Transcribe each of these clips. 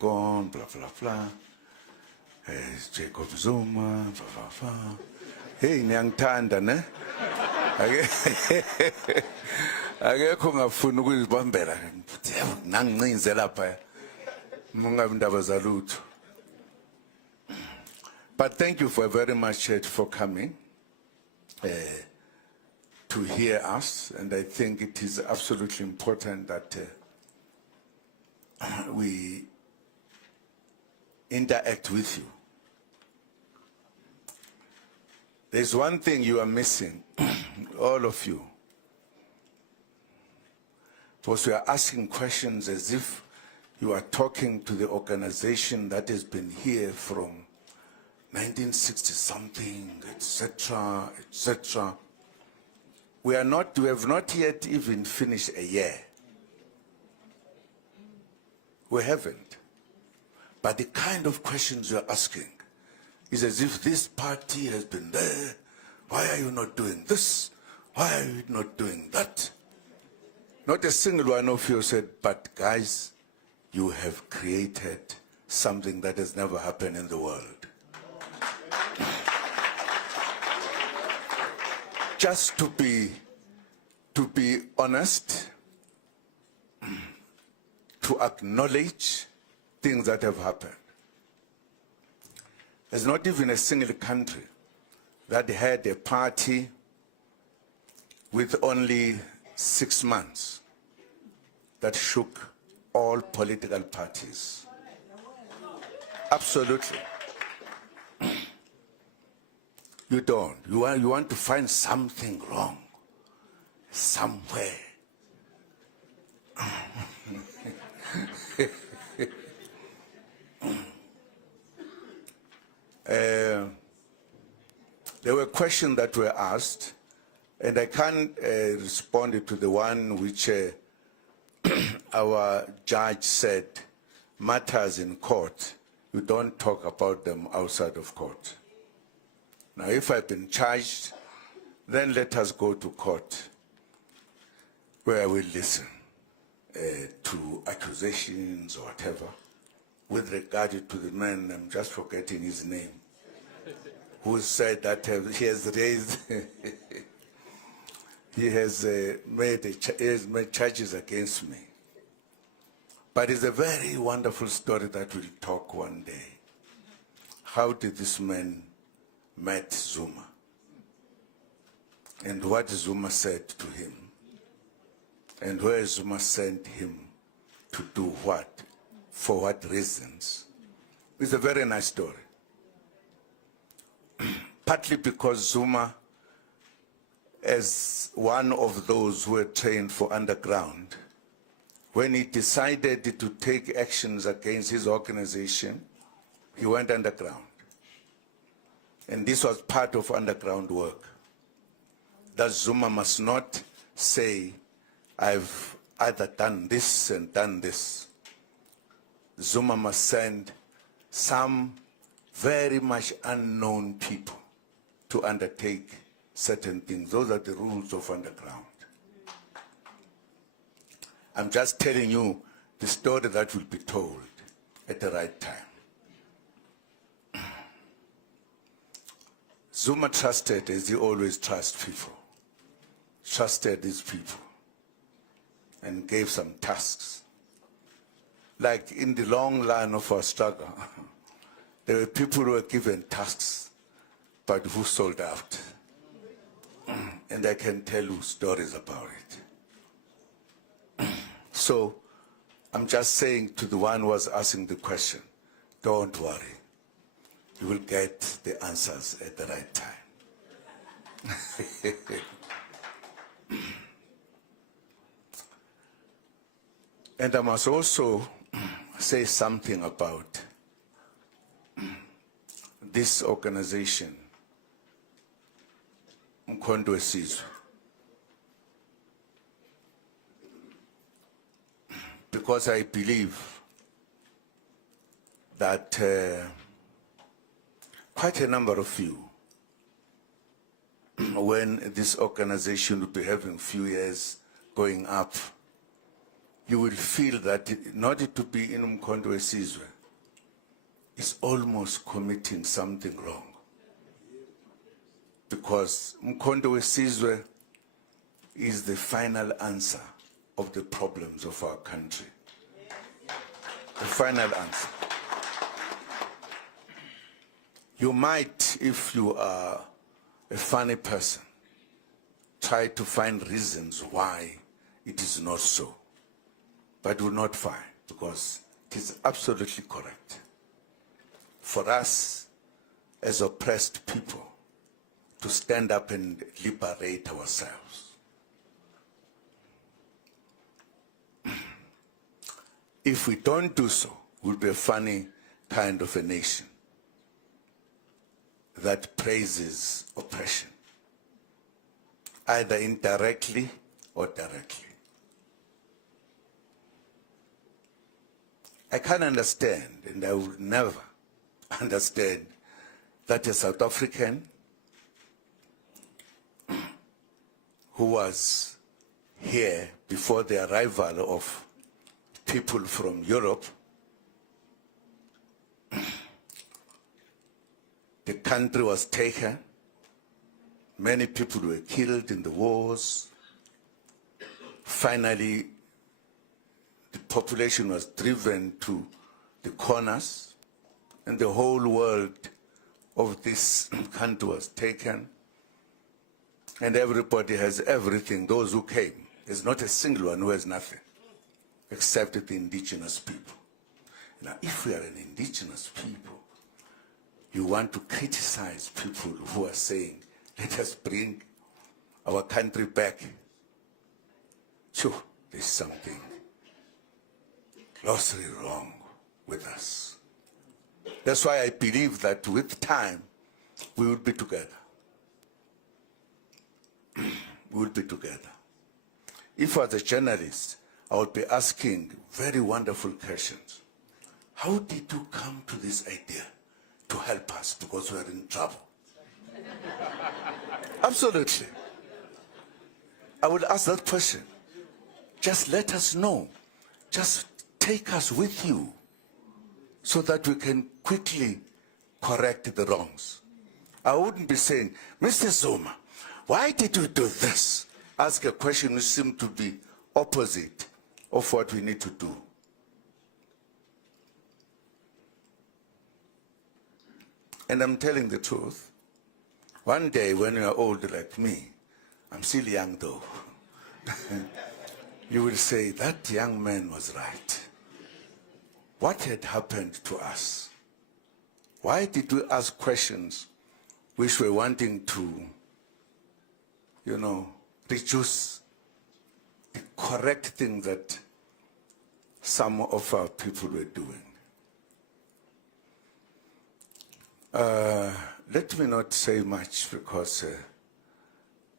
gone, blah, blah, blah. Jacob Zuma, blah, blah, blah. Hey, niyangithanda, ne? Akekho ngafuna ukuzibambela nangincinze lapha mungabe indaba zalutho. But thank you very much for coming to hear us, and I think it is absolutely important that we interact with you. There's one thing you are missing, all of you. Because we are asking questions as if you are talking to the organization that has been here from 1960-something, etc., etc. We have not yet even finished a year. We haven't. But the kind of questions you're asking is as if this party has been there. Why are you not doing this? Why are you not doing that? Not a single one of you said, but guys, you have created something that has never happened in the world. Just to be honest, to acknowledge things that have happened. There's not even a single country that had a party with only 6 months that shook all political parties. Absolutely. You don't. You want to find something wrong somewhere. There were questions that were asked, and I can't respond to the one which our judge said matters in court. You don't talk about them outside of court. Now, if I've been charged, then let us go to court, where I will listen to accusations or whatever. With regard to the man, I'm just forgetting his name, who said that he has raised, he has made charges against me. But it's a very wonderful story that we'll talk one day. How did this man met Zuma? And what Zuma said to him? And where Zuma sent him to do what? For what reasons? It's a very nice story. Partly because Zuma, as one of those who were trained for underground, when he decided to take actions against his organization, he went underground. And this was part of underground work. That Zuma must not say, I've either done this and done this. Zuma must send some very much unknown people to undertake certain things. Those are the rules of underground. I'm just telling you the story that will be told at the right time. Zuma trusted, as he always trusts people, trusted these people and gave some tasks. Like in the long line of our struggle, there were people who were given tasks, but who sold out. And I can tell you stories about it. So I'm just saying to the one who was asking the question, don't worry. You will get the answers at the right time. And I must also say something about this organization, Mkondo Esizwe. Because I believe that quite a number of you, when this organization will be having few years going up, you will feel that in order to be in Umkhonto weSizwe is almost committing something wrong. Because Umkhonto weSizwe is the final answer of the problems of our country. The final answer. You might, if you are a funny person, try to find reasons why it is not so, but will not find, because it is absolutely correct for us as oppressed people to stand up and liberate ourselves. If we don't do so, we'll be a funny kind of a nation that praises oppression, either indirectly or directly. I can't understand, and I will never understand, that a South African who was here before the arrival of people from Europe, the country was taken, many people were killed in the wars. Finally, the population was driven to the corners, and the whole world of this country was taken, and everybody has everything. Those who came, there's not a single one who has nothing, except the indigenous people. Now, if we are an indigenous people, you want to criticize people who are saying, let us bring our country back. Sure, there's something grossly wrong with us. That's why I believe that with time, we will be together. We will be together. If as a journalist, I would be asking very wonderful questions. How did you come to this idea to help us because we are in trouble? Absolutely. I would ask that question. Just let us know. Just take us with you so that we can quickly correct the wrongs. I wouldn't be saying, Mr. Zuma, why did you do this? Ask a question which seemed to be opposite of what we need to do. And I'm telling the truth. One day when you are old like me, I'm still young though, you will say, that young man was right. What had happened to us? Why did we ask questions which were wanting to, reduce the correct thing that some of our people were doing? Let me not say much because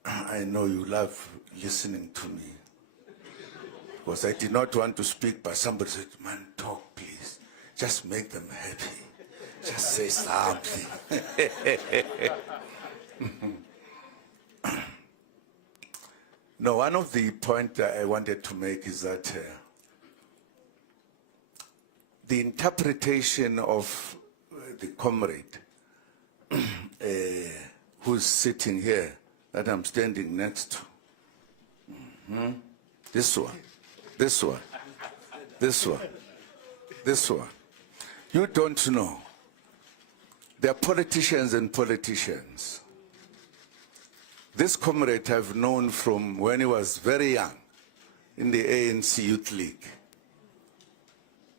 I know you love listening to me. Because I did not want to speak, but somebody said, man, talk please. Just make them happy. Just say something. No, one of the points that I wanted to make is that the interpretation of the comrade who's sitting here, that I'm standing next to, this one, this one, this one, this one. You don't know. There are politicians and politicians. This comrade I've known from when he was very young in the ANC Youth League.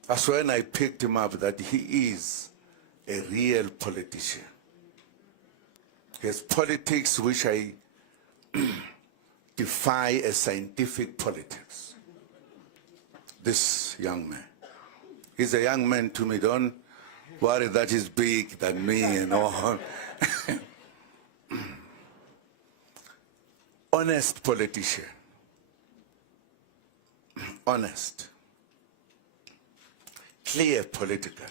That's when I picked him up that he is a real politician. He has politics which I defy as scientific politics. This young man. He's a young man to me. Don't worry that he's big than me and all. Honest politician. Honest. Clear politically.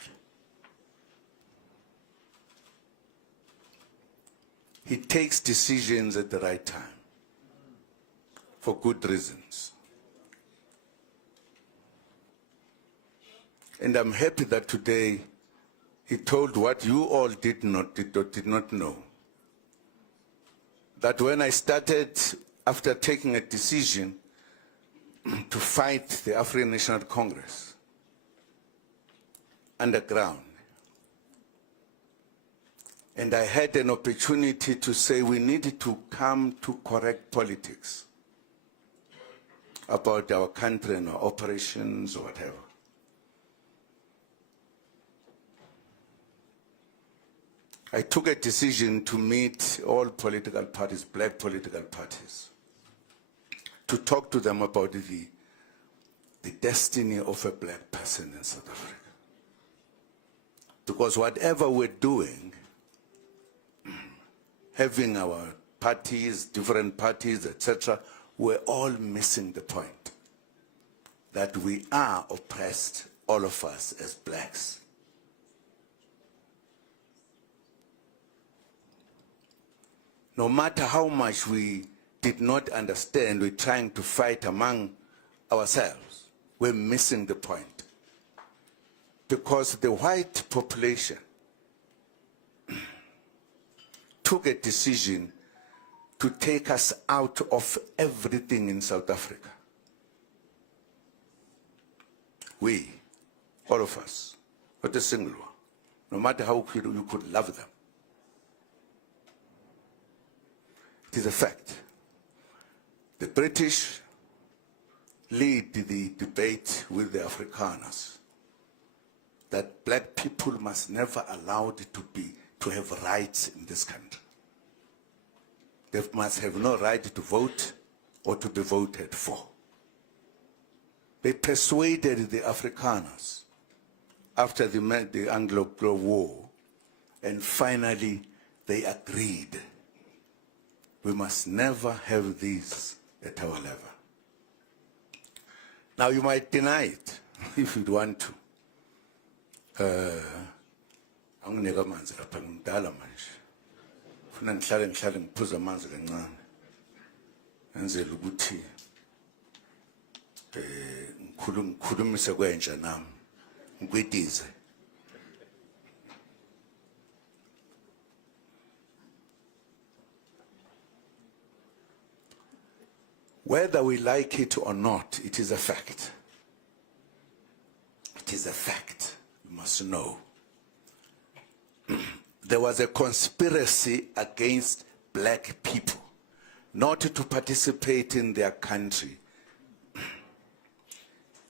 He takes decisions at the right time for good reasons. And I'm happy that today he told what you all did not know. That when I started, after taking a decision to fight the African National Congress underground, and I had an opportunity to say we needed to come to correct politics about our country and our operations or whatever. I took a decision to meet all political parties, black political parties, to talk to them about the destiny of a black person in South Africa. Because whatever we're doing, having our parties, different parties, etc., we're all missing the point that we are oppressed, all of us as blacks. No matter how much we did not understand, we're trying to fight among ourselves, we're missing the point. Because the white population took a decision to take us out of everything in South Africa. We, all of us, not a single one, no matter how you could love them. It is a fact. The British lead the debate with the Afrikaners that black people must never allowed to have rights in this country. They must have no right to vote or to be voted for. They persuaded the Afrikaners after the Anglo-Boer War, and finally they agreed. We must never have these at our level. Now you might deny it if you want to. Angineka amanzi lapha ngidala manje. Funa ngihlale ngiphuza amanzi kancane. Ngenzela ukuthi ngikhulumise kwenja nami ngikwetize. Whether we like it or not, it is a fact. It is a fact. You must know. There was a conspiracy against black people not to participate in their country,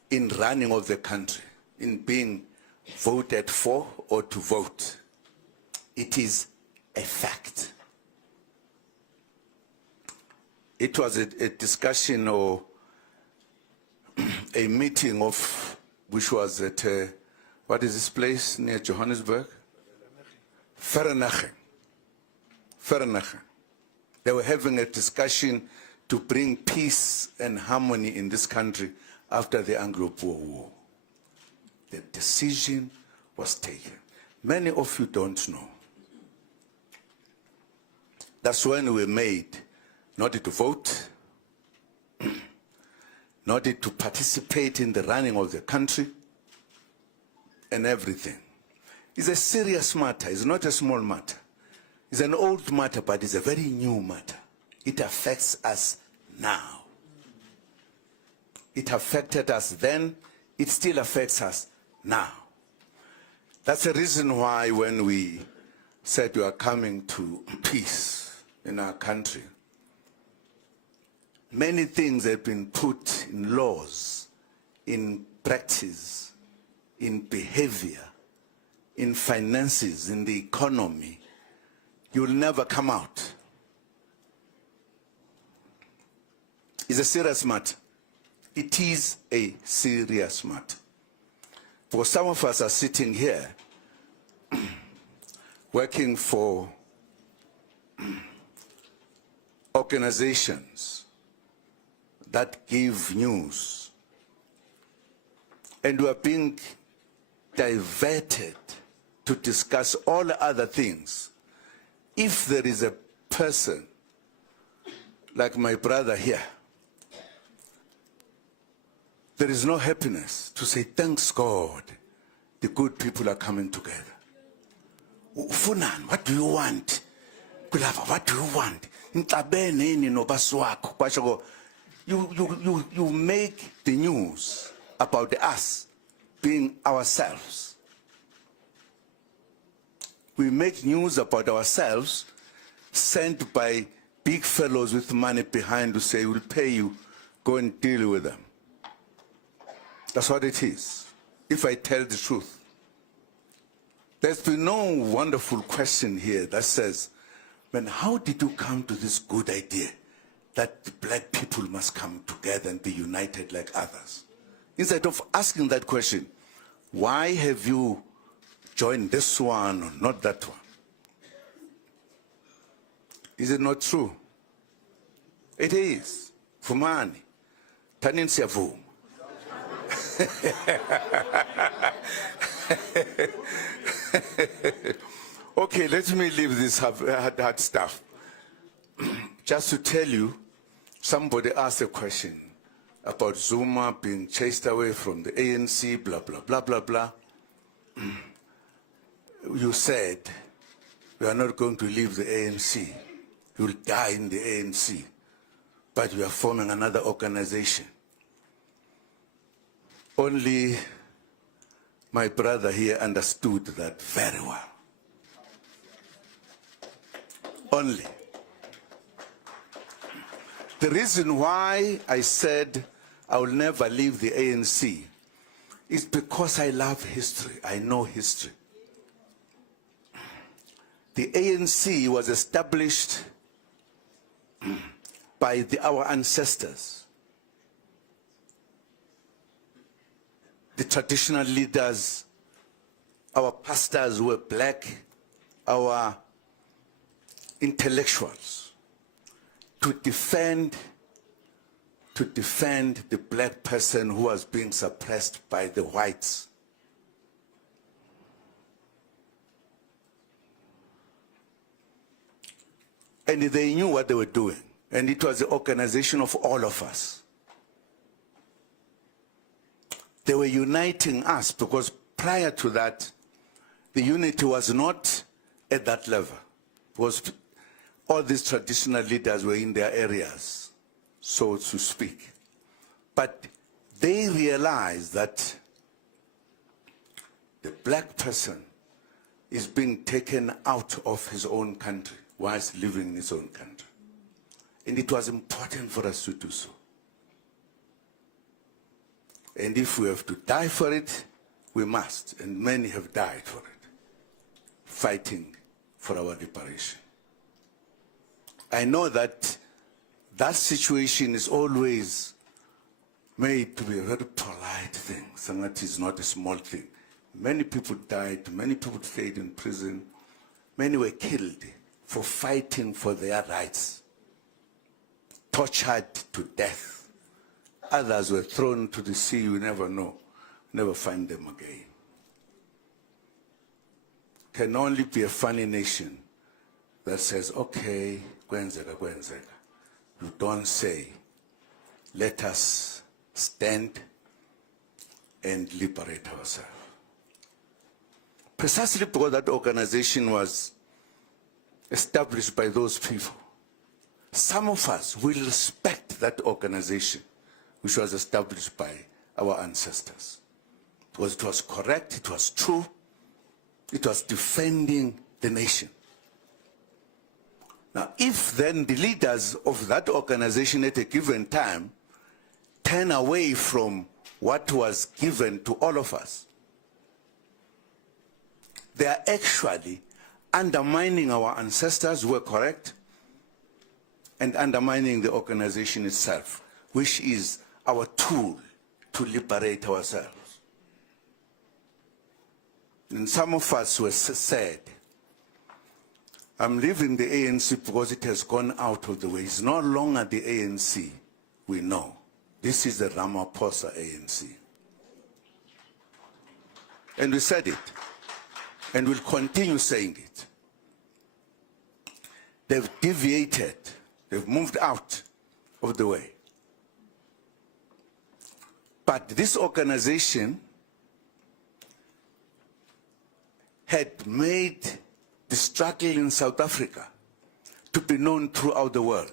in running of the country, in being voted for or to vote. It is a fact. It was a discussion or a meeting of, which was at, what is this place near Johannesburg? Vereeniging. They were having a discussion to bring peace and harmony in this country after the Anglo-Boer War. The decision was taken. Many of you don't know. That's when we made not to vote, not to participate in the running of the country, and everything. It's a serious matter. It's not a small matter. It's an old matter, but it's a very new matter. It affects us now. It affected us then. It still affects us now. That's the reason why when we said we are coming to peace in our country, many things have been put in laws, in practice, in behavior, in finances, in the economy. You will never come out. It's a serious matter. It is a serious matter. For some of us are sitting here working for organizations that give news, and we are being diverted to discuss all other things. If there is a person like my brother here, there is no happiness to say thanks God the good people are coming together. Ufunani, what do you want? Kulava, what do you want? You make the news about us being ourselves. We make news about ourselves sent by big fellows with money behind who say, we'll pay you, go and deal with them. That's what it is, if I tell the truth. There's been no wonderful question here that says, man, how did you come to this good idea that the black people must come together and be united like others? Instead of asking that question, why have you joined this one or not that one? Is it not true? It is. Fumani. Tanin siyavuma. Okay, let me leave this hard stuff. Just to tell you, somebody asked a question about Zuma being chased away from the ANC, blah, blah, blah, blah, blah. You said, we are not going to leave the ANC. You will die in the ANC. But we are forming another organization. Only my brother here understood that very well. Only. The reason why I said I will never leave the ANC is because I love history. I know history. The ANC was established by our ancestors. The traditional leaders, our pastors were black, our intellectuals, to defend the black person who was being suppressed by the whites. And they knew what they were doing. And it was the organization of all of us. They were uniting us because prior to that, the unity was not at that level. Because all these traditional leaders were in their areas, so to speak. But they realized that the black person is being taken out of his own country whilst living in his own country. And it was important for us to do so. And if we have to die for it, we must. And many have died for it, fighting for our liberation. I know that that situation is always made to be a very polite thing. So that is not a small thing. Many people died, many people stayed in prison, many were killed for fighting for their rights, tortured to death. Others were thrown to the sea, you never know, never find them again. Can only be a funny nation that says, okay, kwenzeka, kwenzeka. You don't say, let us stand and liberate ourselves. Precisely because that organization was established by those people. Some of us will respect that organization, which was established by our ancestors. Because it was correct, it was true, it was defending the nation. Now, if then the leaders of that organization at a given time turn away from what was given to all of us, they are actually undermining our ancestors who were correct and undermining the organization itself, which is our tool to liberate ourselves. And some of us were said, I'm leaving the ANC because it has gone out of the way. It's no longer the ANC we know. This is the Ramaphosa ANC. And we said it, and we'll continue saying it. They've deviated, they've moved out of the way. But this organization had made the struggle in South Africa to be known throughout the world.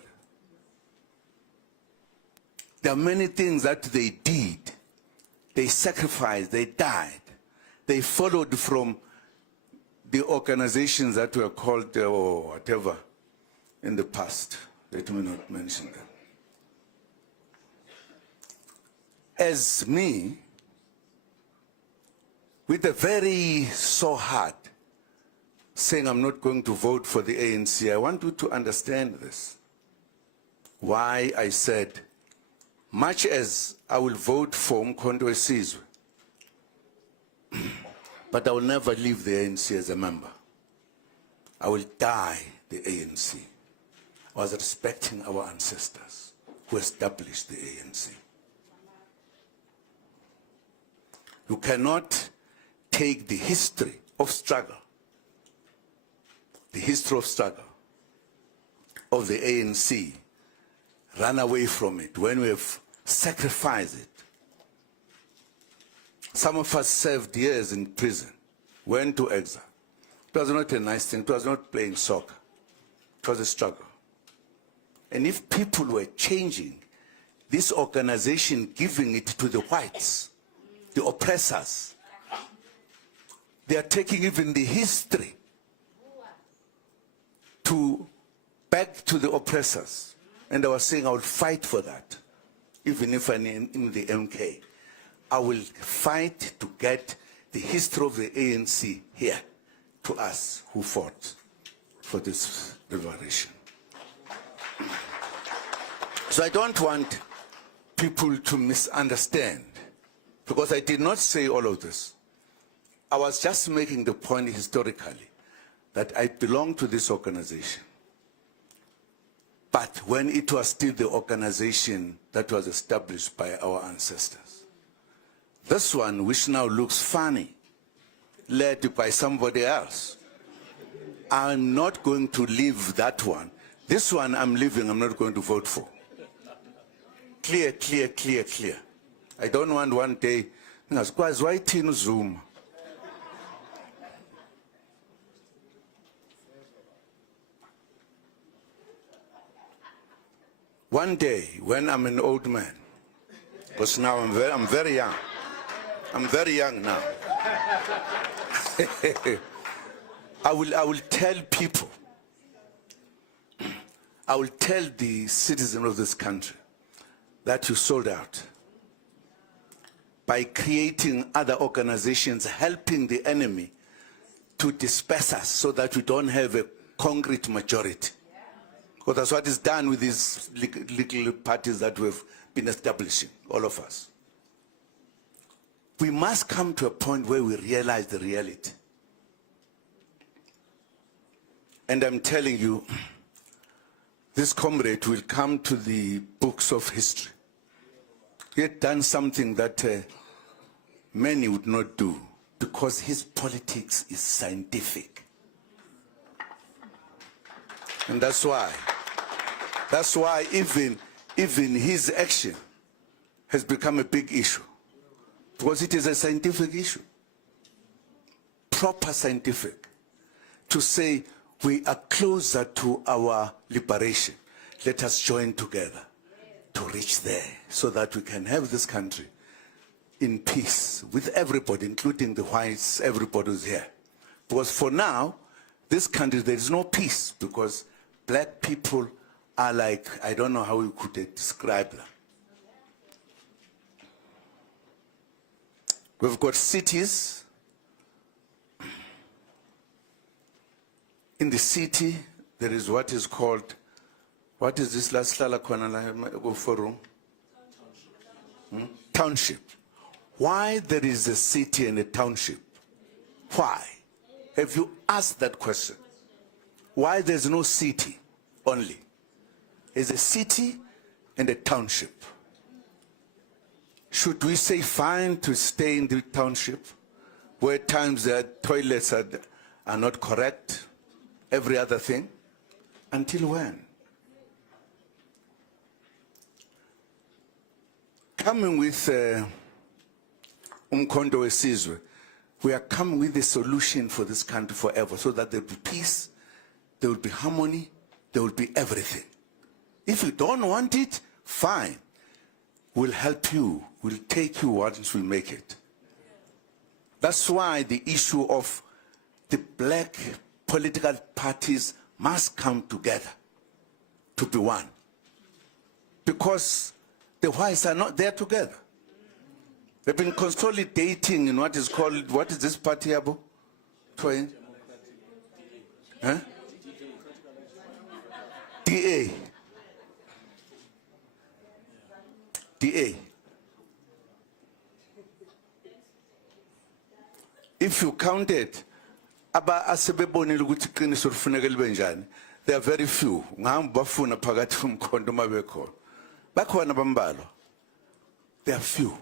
There are many things that they did. They sacrificed, they died. They followed from the organizations that were called or whatever in the past. Let me not mention them. As me, with a very sore heart, saying I'm not going to vote for the ANC, I want you to understand this. Why I said, much as I will vote for Mkhonto Wesizwe, but I will never leave the ANC as a member. I will die the ANC. I was respecting our ancestors who established the ANC. You cannot take the history of struggle, the history of struggle of the ANC, run away from it when we have sacrificed it. Some of us served years in prison, went to exile. It was not a nice thing. It was not playing soccer. It was a struggle. And if people were changing this organization, giving it to the whites, the oppressors, they are taking even the history to back to the oppressors. And I was saying I will fight for that, even if I'm in the MK. I will fight to get the history of the ANC here to us who fought for this liberation. So I don't want people to misunderstand, because I did not say all of this. I was just making the point historically that I belong to this organization. But when it was still the organization that was established by our ancestors. This one, which now looks funny, led by somebody else, I'm not going to leave that one. This one I'm leaving, I'm not going to vote for. Clear, clear, clear, clear. I don't want one day, why Zuma? One day, when I'm an old man, because now I'm very young. I'm very young now. I will tell people, I will tell the citizens of this country that you sold out by creating other organizations, helping the enemy to disperse us so that we don't have a concrete majority. Because that's what is done with these little parties that we've been establishing, all of us. We must come to a point where we realize the reality. And I'm telling you, this comrade will come to the books of history. He had done something that many would not do, because his politics is scientific. And that's why even his action has become a big issue, because it is a scientific issue, proper scientific, to say we are closer to our liberation. Let us join together to reach there so that we can have this country in peace with everybody, including the whites, everybody who's here. Because for now, this country, there is no peace, because black people are like, I don't know how you could describe them. We've got cities. In the city, there is what is called, what is this last forum? Township. Why there is a city and a township? Why? Have you asked that question? Why there's no city only? There's a city and a township. Should we say fine to stay in the township, where at times the toilets are not correct, every other thing? Until when? Coming with Mkhonto Wesizwe, We are coming with a solution for this country forever so that there will be peace, there will be harmony, there will be everything. If you don't want it, fine. We'll help you. We'll take you once we make it. That's why the issue of the black political parties must come together to be one. Because the whites are not there together. They've been consolidating in what is called, what is this party, Abu? Huh? DA. DA. If you counted, they are very few. They are few.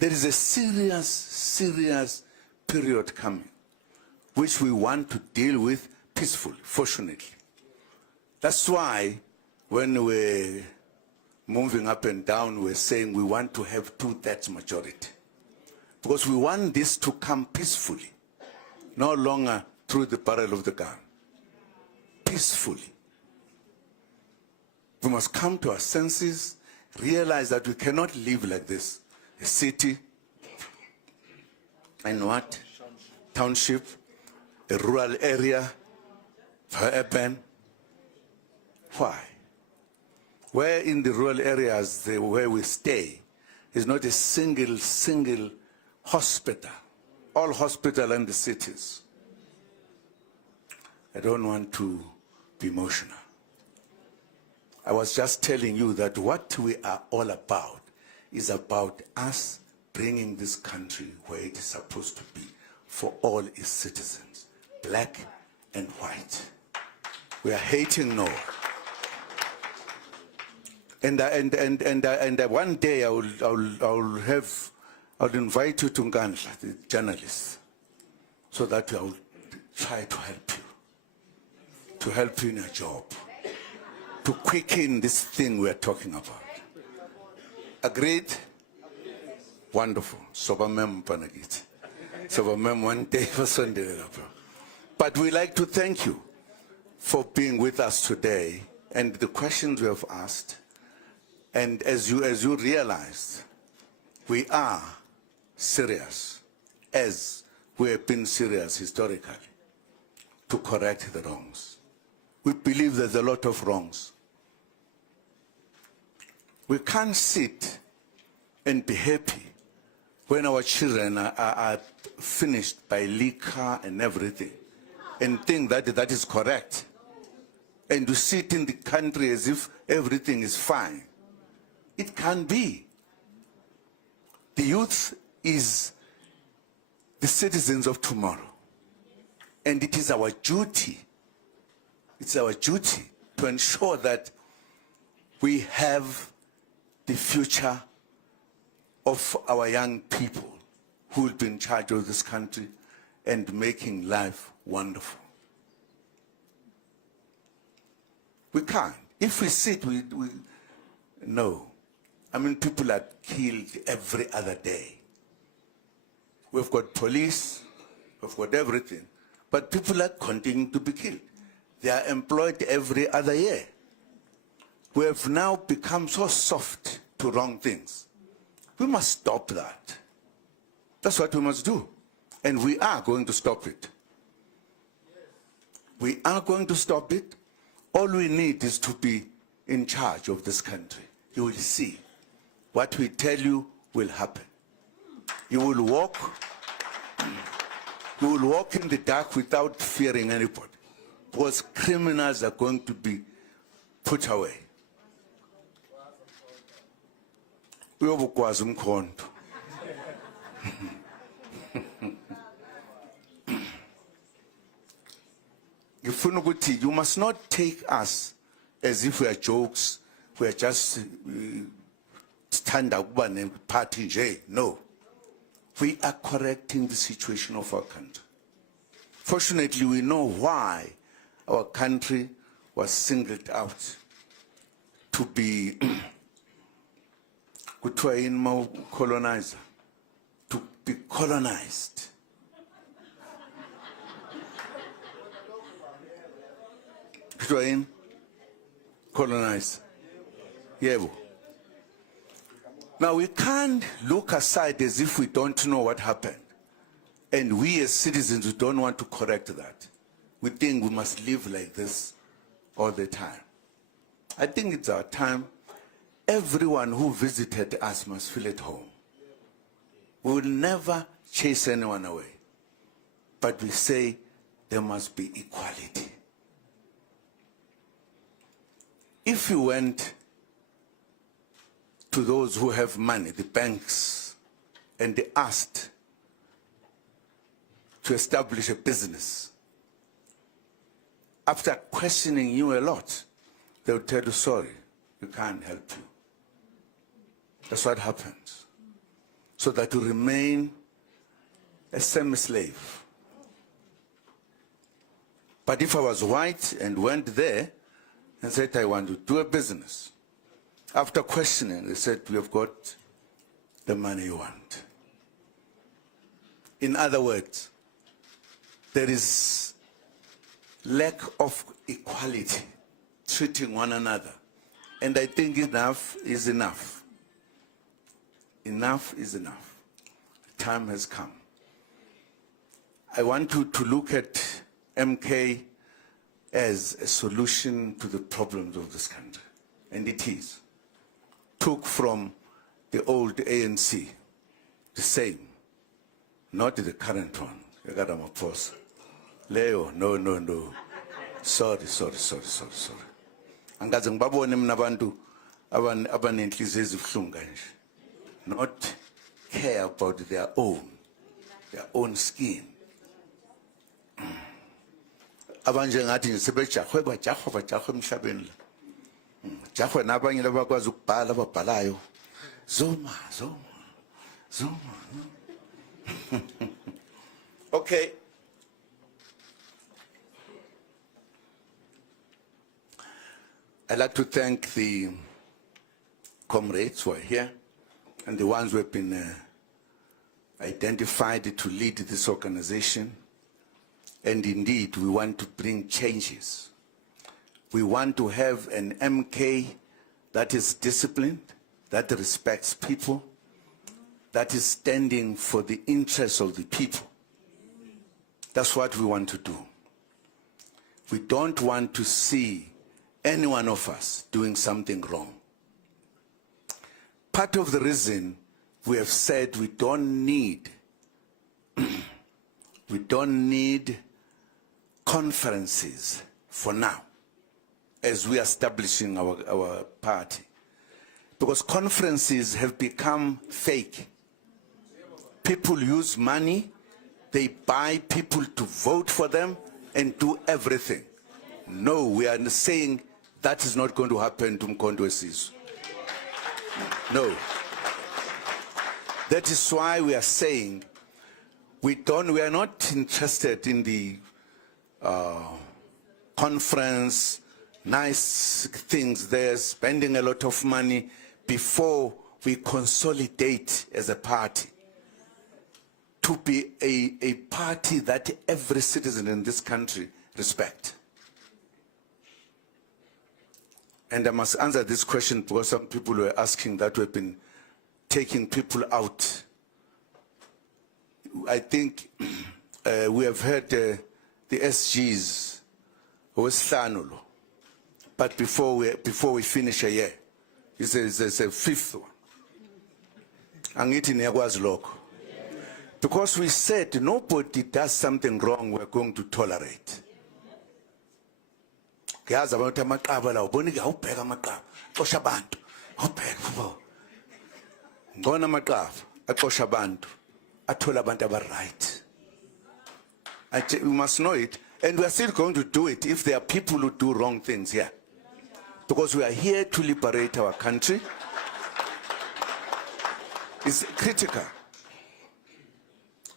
There is a serious period coming, which we want to deal with peacefully, fortunately. That's why when we're moving up and down, we're saying we want to have 2/3 majority. Because we want this to come peacefully, no longer through the barrel of the gun. Peacefully. We must come to our senses, realize that we cannot live like this. A city, and what? Township, a rural area, urban. Why? Where in the rural areas where we stay is not a single hospital. All hospitals in the cities. I don't want to be emotional. I was just telling you that what we are all about is about us bringing this country where it is supposed to be for all its citizens, black and white. We are hating no. And one day I will invite you to Ngandla, the journalists, so that I will try to help you in your job, to quicken this thing we are talking about. Agreed? Wonderful. Sobamem panagit. Sobamem one day for Sunday. But we like to thank you for being with us today and the questions we have asked. And as you realized, we are serious, as we have been serious historically, to correct the wrongs. We believe there's a lot of wrongs. We can't sit and be happy when our children are finished by liquor and everything and think that that is correct. And to sit in the country as if everything is fine. It can't be. The youth is the citizens of tomorrow. And it is our duty, it's our duty to ensure that we have the future of our young people who will be in charge of this country and making life wonderful. We can't. If we sit, no. I mean, people are killed every other day. We've got police, we've got everything, but people are continuing to be killed. They are employed every other year. We have now become so soft to wrong things. We must stop that. That's what we must do. And we are going to stop it. We are going to stop it. All we need is to be in charge of this country. You will see. What we tell you will happen. You will walk in the dark without fearing anybody. Because criminals are going to be put away. Uyobukwazi umkhonto. You must not take us as if we are jokes, we are just stand up and party J. No. We are correcting the situation of our country. Fortunately, we know why our country was singled out to be colonizer, to be colonized. Colonized. Yebo. Now we can't look aside as if we don't know what happened. And we as citizens, we don't want to correct that. We think we must live like this all the time. I think it's our time. Everyone who visited us must feel at home. We will never chase anyone away. But we say there must be equality. If you went to those who have money, the banks, and they asked to establish a business, after questioning you a lot, they would tell you, sorry, we can't help you. That's what happens. So that you remain a semi-slave. But if I was white and went there and said, I want to do a business, after questioning, they said, we have got the money you want. In other words, there is lack of equality, treating one another. And I think enough is enough. Enough is enough. The time has come. I want to look at MK as a solution to the problems of this country. And it is. Took from the old ANC, the same, not the current one. Leo, no. Sorry. Angaze ngibabone mina abantu abanenhliziyo ezibuhlungu kanje. Not care about their own skin. Abanje ngathi nje sebejahwe bajahwa emhlabeni la. Jahwe nabanye labakwazi ukubhala ababhalayo. Zuma. Okay. I'd like to thank the comrades who are here and the ones who have been identified to lead this organization. And indeed, we want to bring changes. We want to have an MK that is disciplined, that respects people, that is standing for the interests of the people. That's what we want to do. We don't want to see any one of us doing something wrong. Part of the reason we have said we don't need conferences for now as we are establishing our party, because conferences have become fake. People use money, they buy people to vote for them and do everything. No, we are saying that is not going to happen to Mkondo Wesizwe. No. That is why we are saying we are not interested in the conference, nice things there, spending a lot of money before we consolidate as a party to be a party that every citizen in this country respect. And I must answer this question because some people were asking that we've been taking people out. I think we have heard the SGs, but before we finish a year, it's a fifth one. Because we said nobody does something wrong, we're going to tolerate. Right. We must know it, and we are still going to do it if there are people who do wrong things here. Because we are here to liberate our country. It's critical.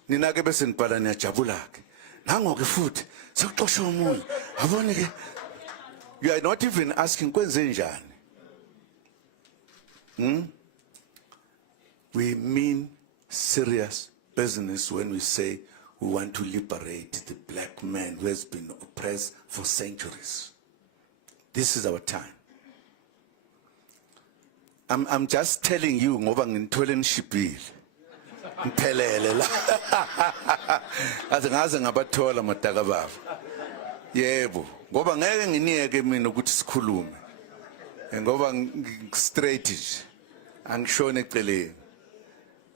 You are not even asking we mean serious business when we say we want to liberate the black man who has been oppressed for centuries. This is our time. I'm just telling you, ngoba ngithole nishibhile. Ngiphelele la. Ngaze ngabathola madaka baba. Yebo, ngoba ngeke nginiyeke mina ukuthi sikhulume. Ngoba straight nje. Angishone eceleni.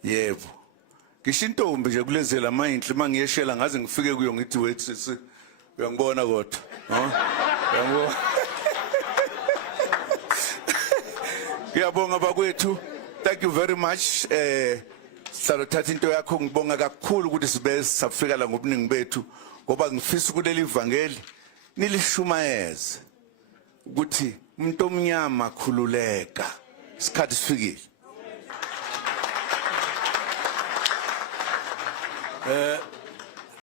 Yebo. Ngisho intombi nje kulezela mayinhle mangiyeshela ngaze ngifike kuyo ngithi wethu uyangibona kodwa. Uyangibona. Ngiyabonga bakwethu. Thank you very much. Saluthatha into yakho ngibonga kakhulu ukuthi sibe safika la ngobuningi bethu ngoba ngifisa kuleli ivangeli nilishumayeze ukuthi umuntu omnyama khululeka isikhathi sifikile.